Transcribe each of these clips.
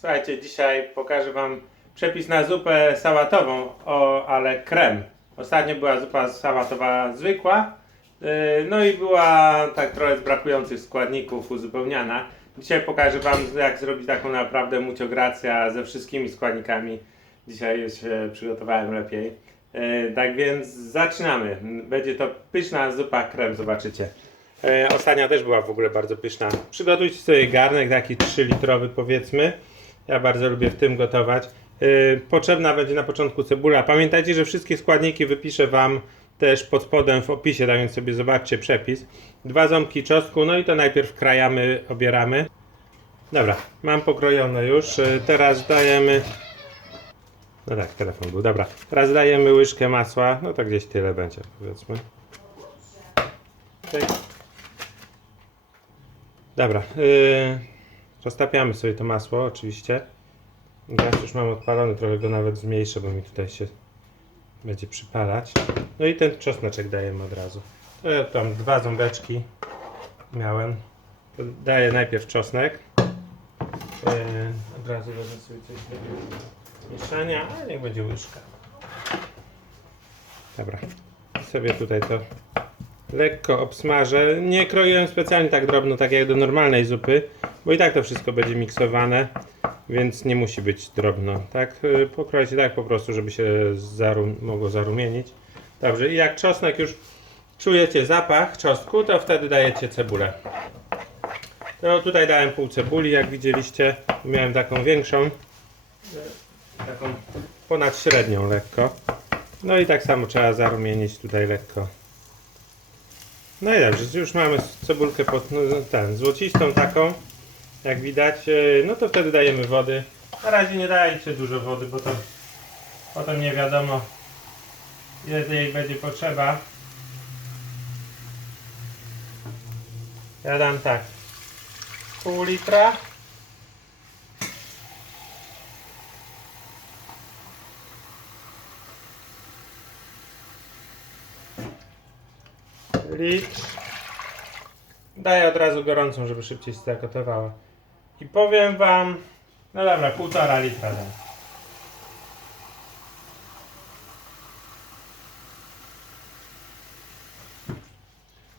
Słuchajcie, dzisiaj pokażę Wam przepis na zupę sałatową, o, ale krem. Ostatnio była zupa sałatowa zwykła, yy, no i była tak trochę z brakujących składników uzupełniana. Dzisiaj pokażę Wam jak zrobić taką naprawdę muciogrację ze wszystkimi składnikami. Dzisiaj już się przygotowałem lepiej. Yy, tak więc zaczynamy. Będzie to pyszna zupa krem, zobaczycie. E, Ostatnia też była w ogóle bardzo pyszna. Przygotujcie sobie garnek taki 3-litrowy powiedzmy. Ja bardzo lubię w tym gotować. E, Potrzebna będzie na początku cebula. Pamiętajcie, że wszystkie składniki wypiszę Wam też pod spodem w opisie, tak więc sobie zobaczcie przepis. Dwa ząbki czosnku, no i to najpierw krajamy, obieramy. Dobra, mam pokrojone już. E, Teraz dajemy... No tak, telefon był, dobra. Teraz dajemy łyżkę masła, no to gdzieś tyle będzie powiedzmy. Okej. Dobra, yy, roztapiamy sobie to masło oczywiście. Gaz już mam odpalony, trochę go nawet zmniejszę, bo mi tutaj się będzie przypalać. No i ten czosneczek dajemy od razu. To ja tam dwa ząbeczki miałem. To daję najpierw czosnek. Yy, od razu wezmę sobie coś do mieszania, a niech będzie łyżka. Dobra, sobie tutaj to lekko obsmażę. Nie kroiłem specjalnie tak drobno, tak jak do normalnej zupy, bo i tak to wszystko będzie miksowane, więc nie musi być drobno. Tak, y, pokroić tak po prostu, żeby się mogło zarumienić. Dobrze, i jak czosnek już czujecie zapach czosnku, to wtedy dajecie cebulę. No tutaj dałem pół cebuli, jak widzieliście. Miałem taką większą, taką ponad średnią lekko. No i tak samo trzeba zarumienić tutaj lekko. No i dobrze, już mamy cebulkę pod, no, ten, złocistą taką, jak widać, e, no to wtedy dajemy wody. Na razie nie dajcie dużo wody, bo to potem nie wiadomo ile jej będzie potrzeba. Ja dam tak, pół litra. litr. Daję od razu gorącą, żeby szybciej się zagotowała. I powiem wam, no dobra, półtora litra dam.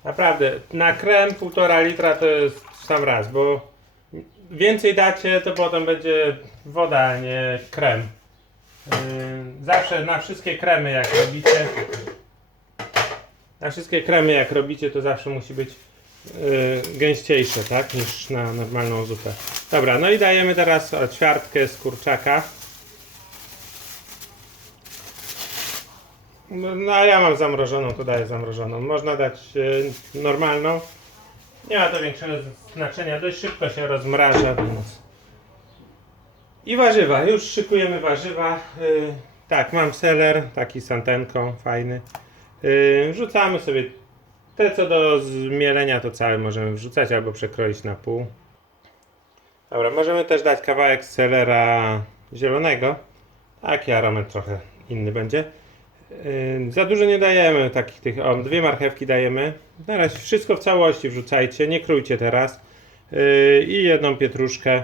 Naprawdę, na krem półtora litra to jest sam raz, bo więcej dacie, to potem będzie woda, a nie krem. Yy, zawsze na wszystkie kremy jak robicie, na wszystkie kremy jak robicie, to zawsze musi być gęściejsze, tak? Niż na normalną zupę. Dobra, no i dajemy teraz ćwiartkę z kurczaka. No, no a ja mam zamrożoną, to daję zamrożoną. Można dać yy, normalną. Nie ma to większego znaczenia, dość szybko się rozmraża, więc... I warzywa, już szykujemy warzywa. Yy, tak, mam seler, taki z antenką, fajny. Yy, wrzucamy sobie te co do zmielenia to całe możemy wrzucać albo przekroić na pół. Dobra, możemy też dać kawałek selera zielonego. Taki aromat trochę inny będzie. Yy, za dużo nie dajemy takich tych, o dwie marchewki dajemy. Razie wszystko w całości wrzucajcie, nie krójcie teraz. Yy, I jedną pietruszkę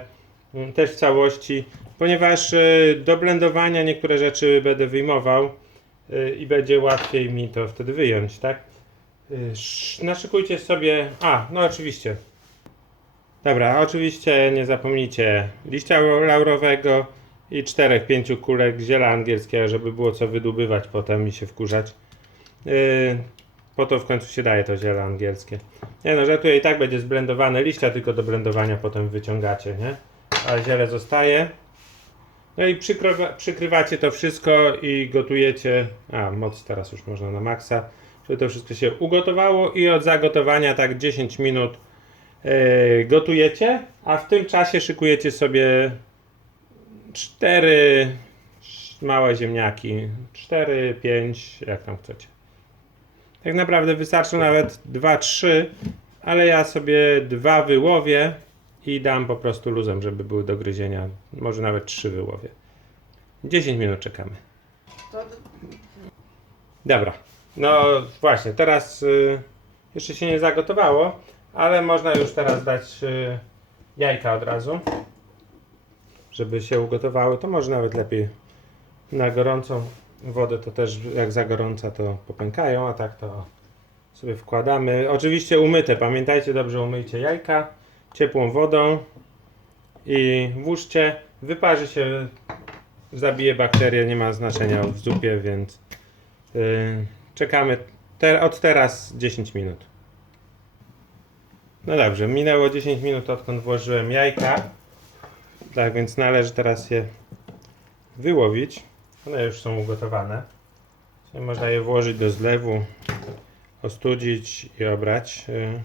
yy, też w całości, ponieważ yy, do blendowania niektóre rzeczy będę wyjmował y, i będzie łatwiej mi to wtedy wyjąć, tak? Sz- Naszykujcie sobie. A, no oczywiście. Dobra, oczywiście nie zapomnijcie liścia laurowego i czterech, pięciu kulek ziela angielskiego, żeby było co wydubywać potem i się wkurzać. Yy, po to w końcu się daje to ziele angielskie. Nie no, że tu i tak będzie zblendowane liścia, tylko do blendowania potem wyciągacie, nie? A ziele zostaje. No i przykrywa, przykrywacie to wszystko i gotujecie. A, moc teraz już można na maksa. Żeby to wszystko się ugotowało i od zagotowania tak 10 minut e, gotujecie, a w tym czasie szykujecie sobie cztery małe ziemniaki. 4, 5, jak tam chcecie. Tak naprawdę wystarczy nawet 2-3, ale ja sobie dwa wyłowię i dam po prostu luzem, żeby były do gryzienia. Może nawet trzy wyłowię. 10 minut czekamy. Dobra. No właśnie, teraz y, jeszcze się nie zagotowało, ale można już teraz dać y, jajka od razu. żeby się ugotowały, to może nawet lepiej na gorącą wodę, to też jak za gorąca to popękają, a tak to sobie wkładamy. Oczywiście umyte, pamiętajcie dobrze umyjcie jajka ciepłą wodą i włóżcie, wyparzy się, zabije bakterie, nie ma znaczenia w zupie, więc yy, czekamy te, od teraz 10 minut. No dobrze, minęło 10 minut odkąd włożyłem jajka. Tak więc należy teraz je wyłowić. One już są ugotowane. Można je włożyć do zlewu, ostudzić i obrać. Yy.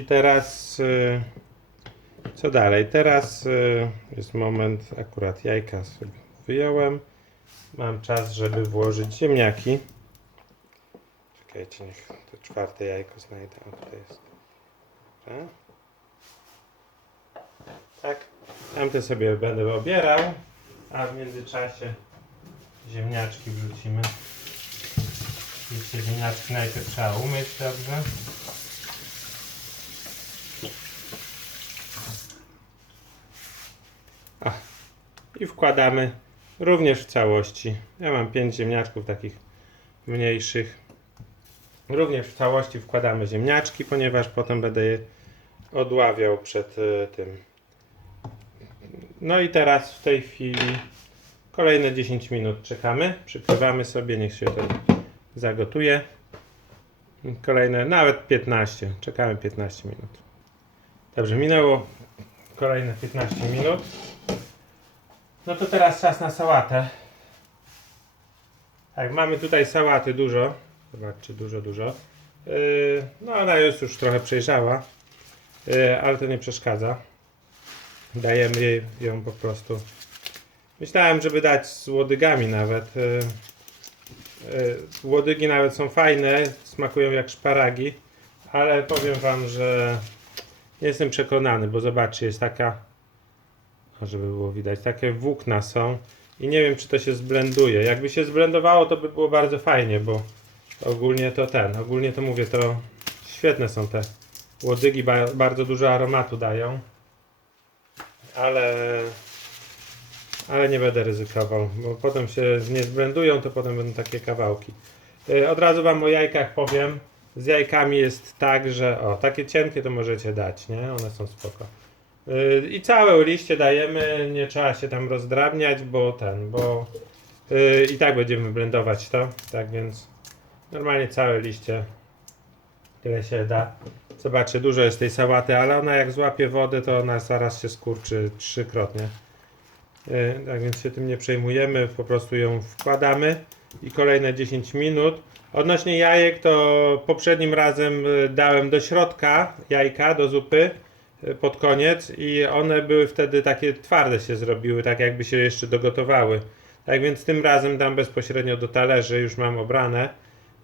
I teraz yy, co dalej? Teraz yy, jest moment, akurat jajka sobie wyjąłem. Mam czas, żeby włożyć ziemniaki. Czekajcie, niech to czwarte jajko znajdę. O, tutaj jest. Dobra. Tak. Tamte sobie będę obierał, a w międzyczasie ziemniaczki wrzucimy. Oczywiście ziemniaczki najpierw trzeba umyć dobrze. I wkładamy również w całości. Ja mam 5 ziemniaczków takich mniejszych. Również w całości wkładamy ziemniaczki, ponieważ potem będę je odławiał przed y, tym. No i teraz w tej chwili kolejne 10 minut czekamy. Przykrywamy sobie, niech się to zagotuje. Kolejne, nawet 15. Czekamy 15 minut. Dobrze, minęło kolejne 15 minut. No to teraz czas na sałatę. Tak, mamy tutaj sałaty dużo. Zobaczcie, dużo, dużo. Yy, no ona jest już trochę przejrzała, yy, ale to nie przeszkadza. Dajemy jej ją po prostu. Myślałem, żeby dać z łodygami nawet. Yy, yy, łodygi nawet są fajne, smakują jak szparagi, ale powiem wam, że nie jestem przekonany, bo zobaczcie, jest taka, żeby było widać, takie włókna są i nie wiem, czy to się zblenduje. Jakby się zblendowało, to by było bardzo fajnie, bo ogólnie to ten, ogólnie to mówię, to świetne są te łodygi, ba bardzo dużo aromatu dają, ale ale nie będę ryzykował, bo potem się nie zblendują, to potem będą takie kawałki. Yy, Od razu wam o jajkach powiem. Z jajkami jest tak, że o, takie cienkie to możecie dać, nie? One są spoko. Yy, I całe liście dajemy, nie trzeba się tam rozdrabniać, bo ten, bo yy, i tak będziemy blendować to, tak więc normalnie całe liście tyle się da. Zobaczcie, dużo jest tej sałaty, ale ona jak złapie wodę, to ona zaraz się skurczy trzykrotnie. Yy, tak więc się tym nie przejmujemy, po prostu ją wkładamy i kolejne 10 minut. Odnośnie jajek, to poprzednim razem y, dałem do środka jajka do zupy y, pod koniec i one były wtedy takie twarde się zrobiły, tak jakby się jeszcze dogotowały. Tak więc tym razem dam bezpośrednio do talerzy, już mam obrane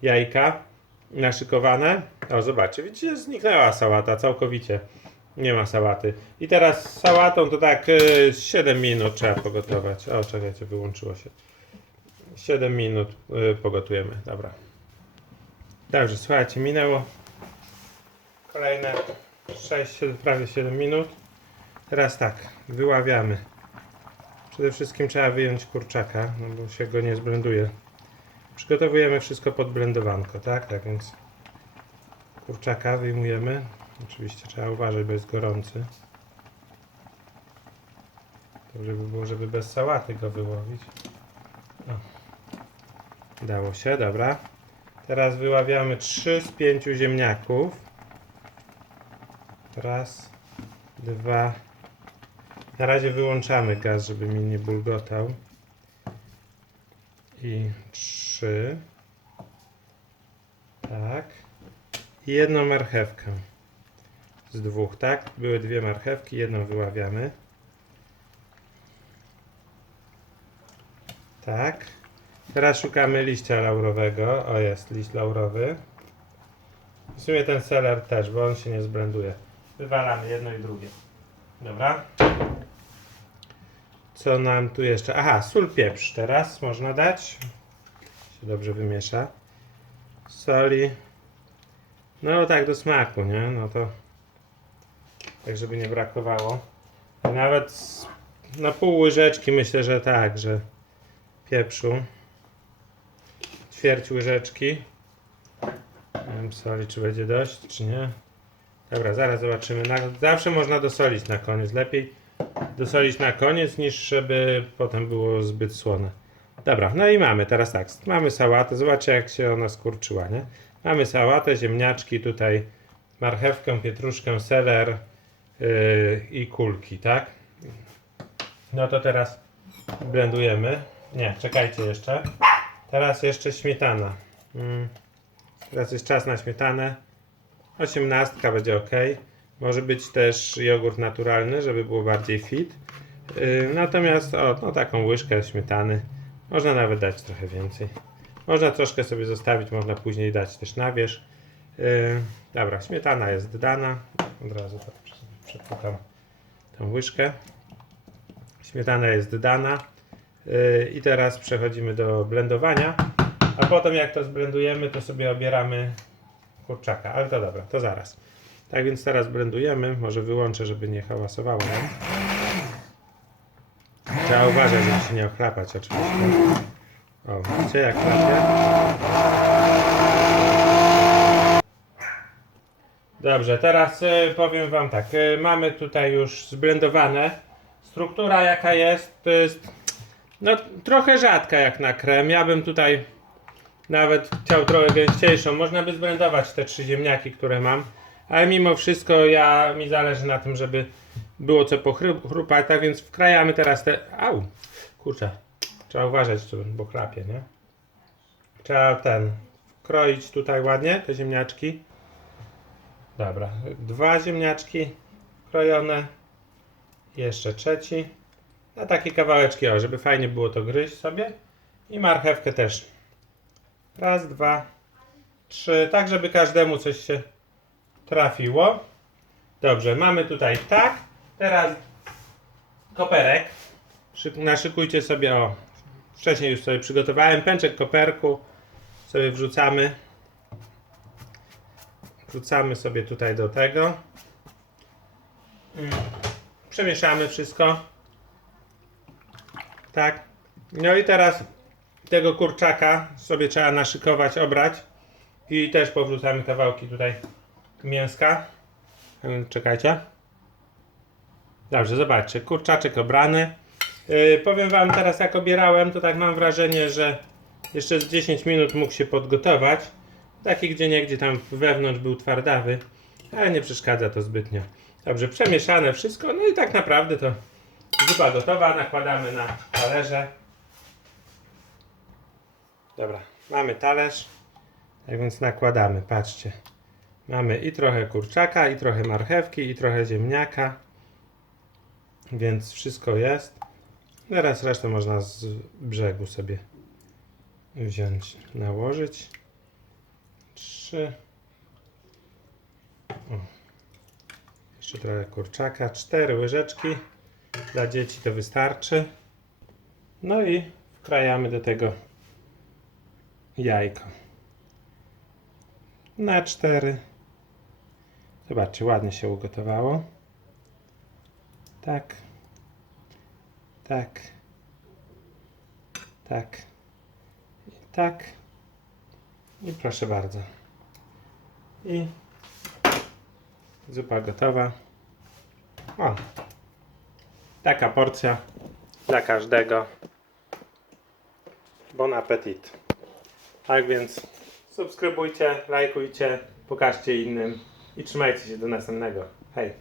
jajka naszykowane. O, zobaczcie, widzicie, zniknęła sałata całkowicie. Nie ma sałaty. I teraz z sałatą to tak y, 7 minut trzeba pogotować. O, czekajcie, wyłączyło się. 7 minut y, pogotujemy, dobra. Dobrze, słuchajcie, minęło kolejne 6, prawie 7 minut. Teraz tak, wyławiamy. Przede wszystkim trzeba wyjąć kurczaka, no bo się go nie zblenduje. Przygotowujemy wszystko pod blendowanko, tak? Tak więc kurczaka wyjmujemy. Oczywiście trzeba uważać, bo jest gorący. Dobrze by było, żeby bez sałaty go wyłowić. O. Dało się, dobra. Teraz wyławiamy 3 z 5 ziemniaków. Raz, dwa. Na razie wyłączamy gaz, żeby mi nie bulgotał. I trzy. Tak. I jedną marchewkę. Z dwóch, tak? Były dwie marchewki, jedną wyławiamy. Tak. Teraz szukamy liścia laurowego. O, jest liść laurowy. W sumie ten seler też, bo on się nie zblenduje. Wywalamy jedno i drugie. Dobra. Co nam tu jeszcze? Aha, sól, pieprz teraz można dać. Się dobrze wymiesza. Soli. No tak, do smaku, nie? No to tak, żeby nie brakowało. Nawet z, na pół łyżeczki myślę, że tak, że pieprzu. Ćwierć łyżeczki. Nie wiem soli, czy będzie dość, czy nie. Dobra, zaraz zobaczymy. Na, zawsze można dosolić na koniec. Lepiej dosolić na koniec, niż żeby potem było zbyt słone. Dobra, no i mamy teraz tak. Mamy sałatę. Zobaczcie, jak się ona skurczyła, nie? Mamy sałatę, ziemniaczki, tutaj marchewkę, pietruszkę, seler yy, i kulki, tak? No to teraz blendujemy. Nie, czekajcie jeszcze. Teraz jeszcze śmietana. Mm. Teraz jest czas na śmietanę. 18 będzie ok. Może być też jogurt naturalny, żeby było bardziej fit. Yy, natomiast o, no taką łyżkę śmietany. Można nawet dać trochę więcej. Można troszkę sobie zostawić, można później dać też na wierzch. Yy, dobra, śmietana jest dana. Od razu tak przepukam tą łyżkę. Śmietana jest dana. Yy, I teraz przechodzimy do blendowania. A potem jak to zblendujemy, to sobie obieramy kurczaka. Ale to dobra, to zaraz. Tak więc teraz blendujemy. Może wyłączę, żeby nie hałasowało nam. Trzeba uważać, żeby się nie ochlapać oczywiście. O, widzicie jak chlapie? Dobrze, teraz y, powiem Wam tak. Y, mamy tutaj już zblendowane. Struktura jaka jest, to jest no trochę rzadka jak na krem. Ja bym tutaj nawet chciał trochę gęściejszą. Można by zblendować te trzy ziemniaki, które mam. Ale mimo wszystko ja mi zależy na tym, żeby było co pochrupać. Tak więc wkrajamy teraz te... Au! Kurczę. Trzeba uważać, bo chrapie, nie? Trzeba ten... Kroić tutaj ładnie te ziemniaczki. Dobra. Dwa ziemniaczki krojone. Jeszcze trzeci. Na takie kawałeczki, o, żeby fajnie było to gryźć sobie. I marchewkę też. Raz, dwa, trzy. Tak, żeby każdemu coś się trafiło. Dobrze, mamy tutaj tak. Teraz koperek. Szyk- Naszykujcie sobie, o, wcześniej już sobie przygotowałem pęczek koperku. Sobie wrzucamy. Wrzucamy sobie tutaj do tego. Mm. Przemieszamy wszystko. Tak. No i teraz tego kurczaka sobie trzeba naszykować, obrać. I też powrzucamy kawałki tutaj mięska. Yy, Czekajcie. Dobrze, zobaczcie. Kurczaczek obrany. Yy, powiem Wam teraz, jak obierałem, to tak mam wrażenie, że jeszcze z 10 minut mógł się podgotować. Taki gdzie niegdzie tam wewnątrz był twardawy, ale nie przeszkadza to zbytnio. Dobrze, przemieszane wszystko. No i tak naprawdę to zupa gotowa. Nakładamy na talerze. Dobra, mamy talerz. Tak więc nakładamy, patrzcie. Mamy i trochę kurczaka, i trochę marchewki, i trochę ziemniaka. Więc wszystko jest. Teraz resztę można z brzegu sobie wziąć, nałożyć. Trzy. O. Jeszcze trochę kurczaka. Cztery łyżeczki. Dla dzieci to wystarczy. No i wkrajamy do tego jajko. Na cztery. Zobaczcie, ładnie się ugotowało. Tak. Tak. Tak. I tak. I proszę bardzo. I zupa gotowa. O. Taka porcja dla każdego. Bon appetit. Tak więc subskrybujcie, lajkujcie, pokażcie innym i trzymajcie się do następnego. Hej!